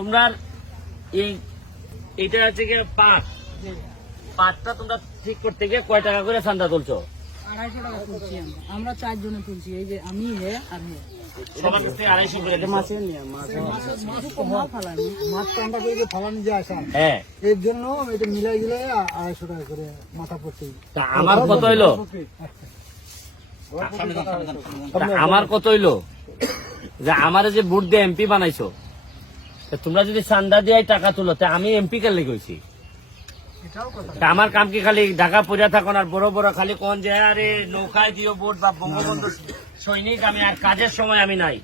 তোমরা এইটা হচ্ছে কি পাটটা তোমরা ঠিক করতে গিয়ে কয় টাকা করে চান্দা তুলছো? 250 টাকা তুলছি আমরা 4 জনে তুলছি, এই যে আমি হে আর হে সবার কাছে 250 করে দিছো। মাছের কমা ফালানি মাছ টান্ডা করে ফালানি যে আসা হ্যাঁ, এর জন্য এটা মিলাই গেলে 250 টাকা করে মাথা পড়ছে। তা আমার কত হইলো? আমার কত হইলো যে আমার যে ভোট দিয়ে এমপি বানাইছো, তোমরা যদি চান্দা দিয়ে টাকা তুলো তা আমি এমপি কে লেগেছি। আমার কাম কি খালি ঢাকা পড়ে থাকুন আর বড় বড় খালি কোন যে আরে নৌকায় দিও ভোট বা বঙ্গবন্ধু সৈনিক, আমি আর কাজের সময় আমি নাই।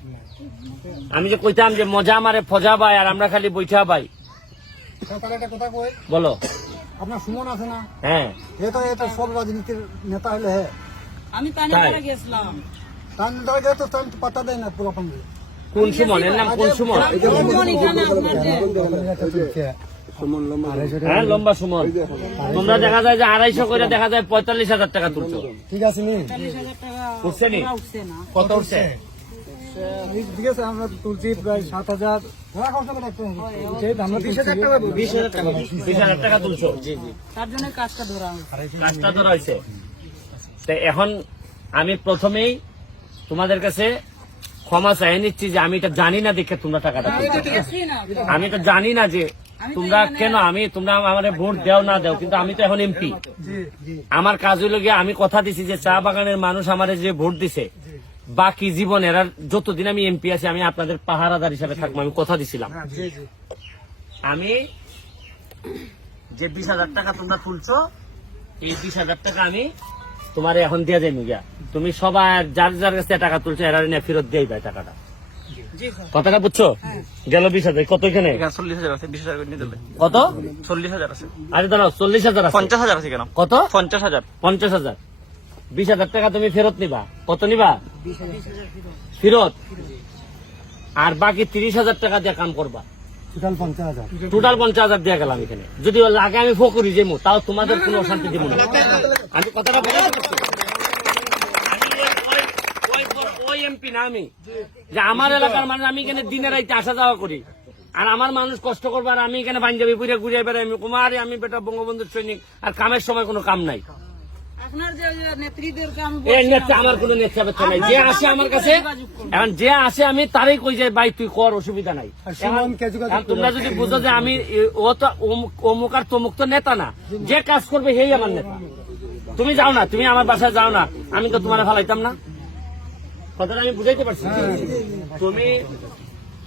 আমি যে কইতাম যে মজা মারে ফজা ভাই আর আমরা খালি বৈঠা ভাই। তাহলে একটা কথা কই, বলো। আপনার সুমন আছে না? হ্যাঁ, এটা সব রাজনীতির নেতা হলে হ্যাঁ, আমি তানিয়া গেছিলাম, তার নেতা গেলে তো তার পাত্তা দেয় না পুরো পাঙ্গে। কোন সুমন? এর নাম কোন সুমন? হ্যাঁ, লম্বা সুমন। তোমরা দেখা যায় যে 250 করে দেখা যায় 45,000 টাকা তুলছো। ঠিক আছে নি, 40,000 টাকা উঠছে নি? উঠছে না। কত উঠছে? ঠিক আছে আমরা তুলছি প্রায় 7,000। আমরা 30,000 টাকা 20,000 টাকা তুলছো। জি জি, তার জন্য কাজটা ধরা কাজটা ধরা হয়েছে। তো এখন আমি প্রথমেই তোমাদের কাছে ক্ষমা চাই নিচ্ছি যে আমি এটা জানি না দেখে তোমরা টাকাটা তুলছো। আমি তো জানি না যে তোমরা কেন তোমরা আমাদের ভোট দেও না দেও, কিন্তু আমি তো এখন এমপি। আমার কাজ হইল গিয়ে আমি কথা দিছি যে চা বাগানের মানুষ আমার যে ভোট দিছে বাকি জীবনের আর যতদিন আমি এমপি আছি আমি আপনাদের পাহারাদার হিসাবে থাকবো, আমি কথা দিছিলাম। আমি যে 20,000 টাকা তোমরা তুলছো, এই 20,000 টাকা আমি তোমার এখন দিয়ে যাই গিয়া। তুমি সবাই যার যার কাছে টাকা তুলছো এরা নিয়ে ফেরত দিয়ে দেয় টাকাটা। কথাটা বুঝছো? গেল 20,000। কত এখানে? 40,000 আছে, 20,000 করে নিয়ে দেবে। কত? 40,000 আছে। আরে দাঁড়াও, 40,000 আছে। 50,000 আছে কেন? কত? 50,000। 50,000। 20,000 টাকা তুমি ফেরত নিবা। কত নিবা? ফেরত। আর বাকি 30,000 টাকা দিয়ে কাম করবা। টোটাল 50,000। টোটাল 50,000 দিয়ে গেলাম এখানে। যদি লাগে আমি ফকরি যাবো, তাও তোমাদের কোনো অশান্তি দিব না। আমি কথাটা বলে ওই এমপি না আমি, যে আমার এলাকার মানুষ, আমি এখানে দিনে রাইতে আসা যাওয়া করি আর আমার মানুষ কষ্ট করবো আর আমি এখানে পাঞ্জাবি পুরে ঘুরে বেড়াই। আমি কুমার, আমি বেটা বঙ্গবন্ধুর সৈনিক আর কামের সময় কোনো কাম নাই। আপনার যে নেত্রীদেরকে আমি এই নেতা আমার কোনো নেতা বেতা নাই। যে আসে আমার কাছে, এখন যে আসে আমি তারই কই যাই ভাই তুই কর, অসুবিধা নাই। এখন তোমরা যদি বুঝো যে আমি ও তো অমুক আর তমুক তো নেতা না, যে কাজ করবে সেই আমার নেতা। তুমি যাও না, তুমি আমার বাসায় যাও না, আমি তো তোমার ফালাইতাম না। কথাটা আমি বুঝাইতে পারছি।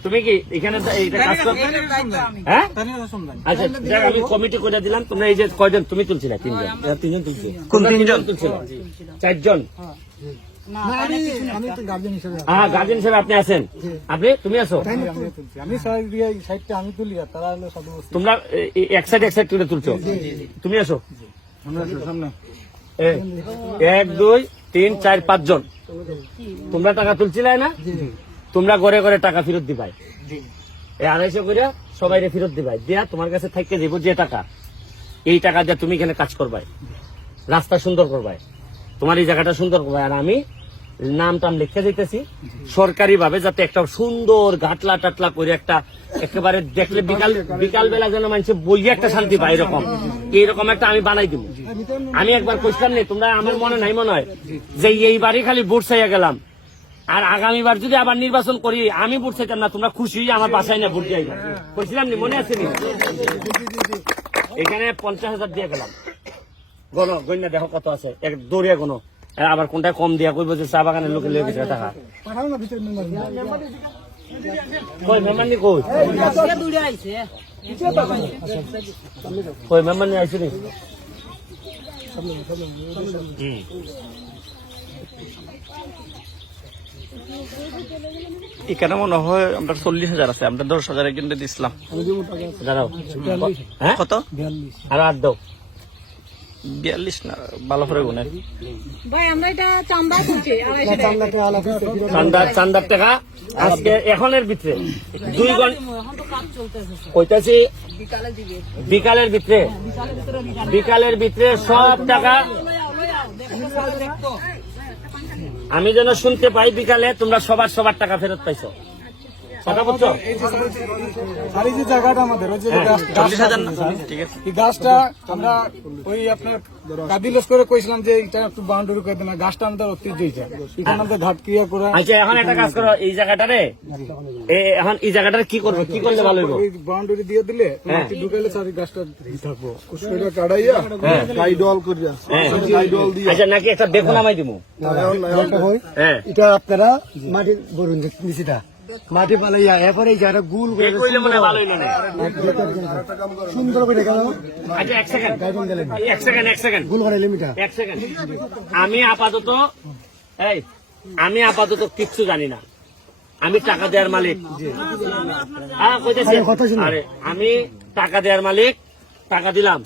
তুমি কি এখানে এইটা কাজ করবে? হ্যাঁ, আচ্ছা দেখ, আমি কমিটি করে দিলাম। তোমরা এই যে কয়জন তুমি তুলছিলে? 3 জন তুলছো। কোন 3 জন? তুলছিল 4 জন। আমি তো গার্জেন হিসেবে হ্যাঁ, গার্জেন হিসেবে আপনি আছেন। তুমি আছো? আমি সাইডটা আমি তুলি আর তারা হলো সব তোমরা এক সাইড তুলে তুলছো। তুমি আছো সামনে। 1 2 3 4 5 জন তোমরা টাকা তুলছিলে না? তোমরা ঘরে ঘরে টাকা ফেরত দিবাই। 250 করে সবাই ফেরত দিবাই, দিয়া তোমার কাছে থাকতে দিব যে টাকা, এই টাকা দিয়ে তুমি এখানে কাজ করবাই, রাস্তা সুন্দর করবাই, তোমার এই জায়গাটা সুন্দর করবাই। আর আমি নাম টাম লিখে দিতেছি সরকারি ভাবে, যাতে একটা সুন্দর ঘাটলা টাটলা করে একটা একেবারে দেখলে বিকাল বেলা যেন মানুষের বইয়ে একটা শান্তি পায়, এইরকম একটা আমি বানাই দিব। আমি একবার কইছিলাম নেই, তোমরা আমার মনে নাই মনে হয় যে এইবারই খালি ভোট চাইয়া গেলাম, আর আগামীবার যদি আবার নির্বাচন করি আমি ভোট চাইতাম না, তোমরা খুশি আমার বাসায় না ভোট দিয়ে কইছিলাম নি, মনে আছে নি? এখানে 50,000 দিয়ে গেলাম। গণ গণ্য দেখো কত আছে, এক দৌড়িয়া গণ। আবার কোনটা কম দিয়া কইব যে চা বাগানের লোকে লেগে গেছে টাকা। কই মেম্বার নি কই? কই মেম্বার নি আইসি নি? এখানে মনে হয় আমরা 40,000 আছে, আমরা 10,000 একজন দিছিলাম। দাঁড়াও, হ্যাঁ কত? আর 8 দাও। 42 না, ভালো করে গুনে। ভাই আমরা এটা চান্দা করছি 250 টাকা। চান্দার টাকা আজকে এখনের ভিতরে 2 ঘন্টা এখন তো কাজ চলতেছে, কইতাছি বিকালে দিবে, বিকালের ভিতরে, বিকালের ভিতরে সব টাকা আমি যেন শুনতে পাই বিকালে তোমরা সবার টাকা ফেরত পাইছো। কথা বলছো? আর এই যে জায়গাটা আমাদের ওই যে গাছ- 40,000 না? স্যার, ঠিক আছে। এই গাছটা আমরা ওই আপনার কাদিলস করে কইছিলাম যে এটা একটু বাউন্ডারি করে দেন, গাছটা আমাদের ঐতিহ্য এটা। এখানে আমাদের ঘাট ক্রিয়া করে আচ্ছা এখন একটা কাজ করো, এই জায়গাটারে এখন এই জায়গাটারে কি করবো, কি করলে ভালো হইব? ওই বাউন্ডারি দিয়ে দিলে হ্যাঁ। মাটি ঢুকাইলে স্যার এই গাছটা থাকবো। সেটা কাটাইয়া হ্যাঁ। গাইডল করিয়া হ্যাঁ। গাইডল দিয়া আচ্ছা নাকি একটা বেগুন নামাই দিব? হ্যাঁ এটা আপনারা মাটি বলুন নিচিটা মাটি পালাইয়া এরপরে এই জায়গাটা গুল করে এই কইলে মনে হয় ভালো হইলো না। সুন্দর করে গেল আচ্ছা এক সেকেন্ড, এক সেকেন্ড, গুল করে লিমিটা এক সেকেন্ড। আমি আপাতত কিচ্ছু জানি না, আমি টাকা দেওয়ার মালিক। হ্যাঁ কইতেছি, আরে আমি টাকা দেওয়ার মালিক, টাকা দিলাম,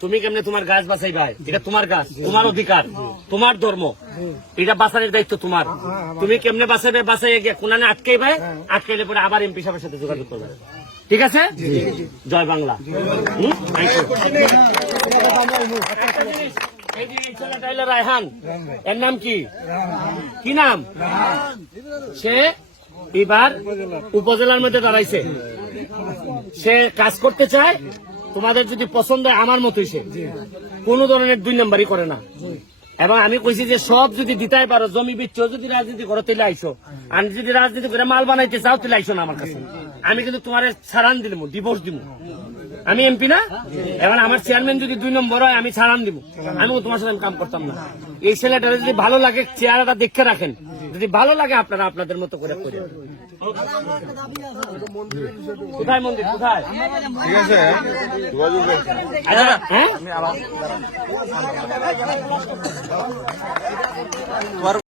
তুমি কেমনে তোমার গাছ বাঁচাই ভাই, এটা তোমার গাছ, তোমার অধিকার, তোমার ধর্ম, এটা বাঁচানোর দায়িত্ব তোমার। তুমি কেমনে বাঁচাবে, বাঁচাই গিয়ে কোনানে আটকাই ভাই, আটকাইলে পরে আবার এমপি সাহেবের সাথে যোগাযোগ করবে। ঠিক আছে? জয় বাংলা। হুম? Thank you. এই যে এই ছেলেটা হলো রায়হান, এর নাম কি, কি নাম? সে এবার উপজেলার মধ্যে দাঁড়াইছে, সে কাজ করতে চায়। তোমাদের যদি পছন্দ হয় আমার মতোই, সে কোনো ধরনের 2 নাম্বারই করে না। এবং আমি কইছি যে সব যদি দিতেই পারো, জমি বিচ্ছ যদি রাজনীতি করো তাহলে আইসো, আর যদি রাজনীতি করে মাল বানাইতে চাও তাহলে আইসো না আমার কাছে। আমি কিন্তু তোমার ছাড়ান দিলাম, ডিভোর্স দিব। আমি এমপি না, এবার আমার চেয়ারম্যান যদি 2 নম্বর হয় আমি ছাড়ান দিব। আমি তোমার সাথে আমি কাম করতাম না। এই ছেলেটা যদি ভালো লাগে চেহারাটা দেখে রাখেন, যদি ভালো লাগে আপনারা আপনাদের মতো করে করেন। কোথায় মন্দির, কোথায়? ঠিক আছে আচ্ছা, হ্যাঁ